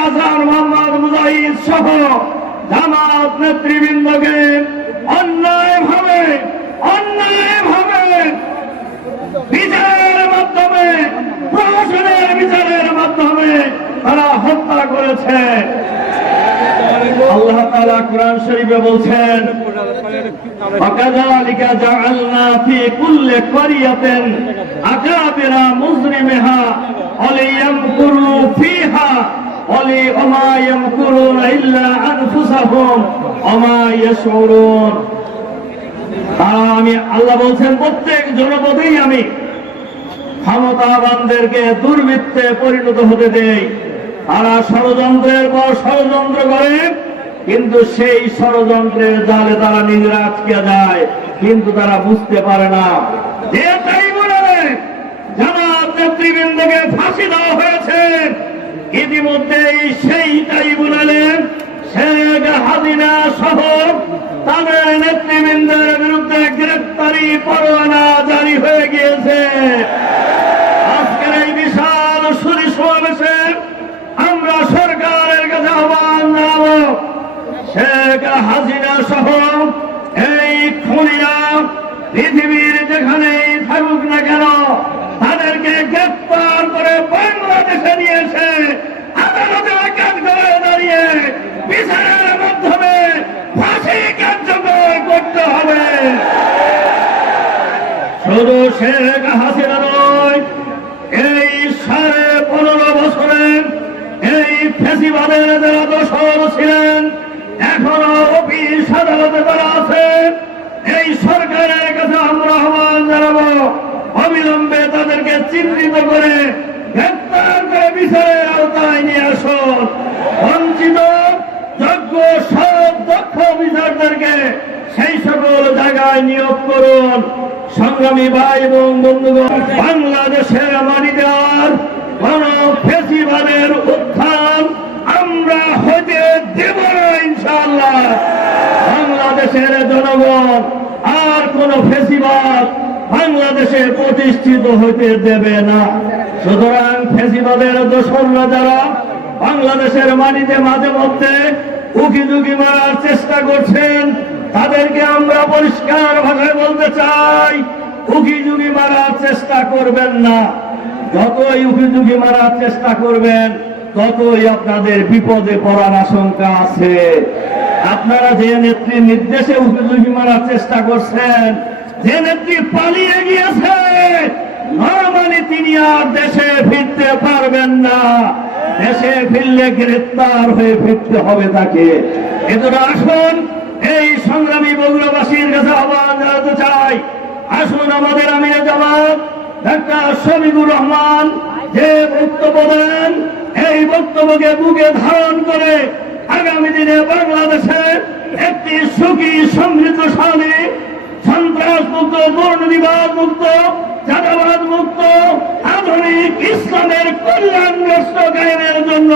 আসান মোহাম্মদ মুজাহিদ সহ জামাত নেতৃবৃন্দকে অন্যায় ভাবে অন্যায় ভাবে বিচারের মাধ্যমে প্রশাসনের বিচারের মাধ্যমে তারা হত্যা করেছে আল্লাহ তাআলা কোরআন শরীফে বলছেন وكذلك جعلنا في كل قرية أكابر مجرمها وليمكروا فيها ولي وما يمكرون إلا أنفسهم وما يشعرون আর আমি আল্লাহ বলছেন প্রত্যেক জনপদেই আমি ক্ষমতাবানদেরকে দুর্বৃত্তে পরিণত হতে দেই তারা ষড়যন্ত্রের পর ষড়যন্ত্র করে কিন্তু সেই ষড়যন্ত্রের জালে তারা নিজেরা আটকে যায় কিন্তু তারা বুঝতে পারে না যে ট্রাইব্যুনালে জামাত নেতৃবৃন্দকে ফাঁসি দেওয়া হয়েছে ইতিমধ্যেই সেই ট্রাইব্যুনালে শেখ হাসিনা সহ তাদের নেতৃবৃন্দের বিরুদ্ধে গ্রেপ্তারি পরোয়ানা জারি হয়ে গিয়েছে। আজকের এই বিশাল সুরি সমাবেশে আমরা সরকারের কাছে আহ্বান জানাব, শেখ হাসিনা সহ এই খুনিরা পৃথিবীর যেখানেই থাকুক না কেন তাদেরকে গ্রেপ্তার করে বাংলাদেশে নিয়ে এসে আদালতে কাজ করে দাঁড়িয়ে বিচারের মাধ্যমে ফাঁসি কার্যকর করতে হবে শুধু শেখ হাসিনা নয় এই সাড়ে পনেরো বছরের এই ফেসিবাদের যারা দোষর ছিলেন, এখনও অফিস আদালতে তারা আছেন এই সরকারের কাছে আমরা আহ্বান জানাব, অবিলম্বে তাদেরকে চিহ্নিত করে গ্রেপ্তার করে বিচারের আওতায় নিয়ে আসুন। বঞ্চিত, যোগ্য সব দক্ষ বিচারদেরকে জায়গায় নিয়োগ করুন। সংগ্রামী ভাই এবং বন্ধুগণ, বাংলাদেশের ফেসিবাদের উত্থান আমরা হতে দেব না ইনশাআল্লাহ। বাংলাদেশের জনগণ আর কোন ফেসিবাদ বাংলাদেশে প্রতিষ্ঠিত হতে দেবে না। সুতরাং ফেসিবাদের দোসররা যারা বাংলাদেশের মাটিতে মাঝে মধ্যে উকি ঝুঁকি মারার চেষ্টা করছেন তাদেরকে আমরা পরিষ্কার ভাষায় বলতে চাই উকি ঝুঁকি মারার চেষ্টা করবেন না। যতই উকি ঝুঁকি মারার চেষ্টা করবেন, ততই আপনাদের বিপদে পড়ার আশঙ্কা আছে। আপনারা যে নেত্রী নির্দেশে উকি ঝুঁকি মারার চেষ্টা করছেন, যে নেত্রী পালিয়ে গিয়েছে, নরমালি তিনি আর দেশে ফিরতে পারবেন না। দেশে ফিরলে গ্রেপ্তার হয়ে ফিরতে হবে তাকে। এজন্য আসুন এই সংগ্রামী বগুড়াবাসীর কাছে আহ্বান জানাতে চাই আসুন আমাদের আমির জামাত, ডাক্তার শফিকুর রহমান যে বক্তব্য দেন, এই বক্তব্যকে বুকে ধারণ করে আগামী দিনে বাংলাদেশে একটি সুখী, সমৃদ্ধশালী সন্ত্রাস মুক্ত দুর্নীতিবাদ মুক্ত চাঁদাবাদ মুক্ত আধুনিক ইসলামের কল্যাণগ্রস্ত গায়নের জন্য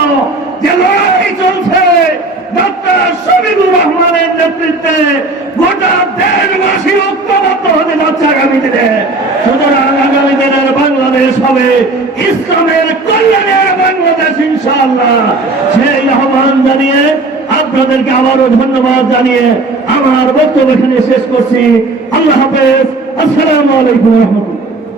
যে লড়াই চলছে ডক্টর শফিকুর রহমানের নেতৃত্বে গোটা দেশবাসী ঐক্যবদ্ধ হতে যাচ্ছে আগামী দিনে সুতরাং আগামী দিনের বাংলাদেশ হবে ইসলামের কল্যাণের বাংলাদেশ, ইনশাআল্লাহ। সেই আহ্বান জানিয়ে আপনাদেরকে আবারও ধন্যবাদ জানিয়ে আমার বক্তব্য এখানে শেষ করছি। আল্লাহ হাফেজ। আসসালামু আলাইকুম রহমতুল্লাহ।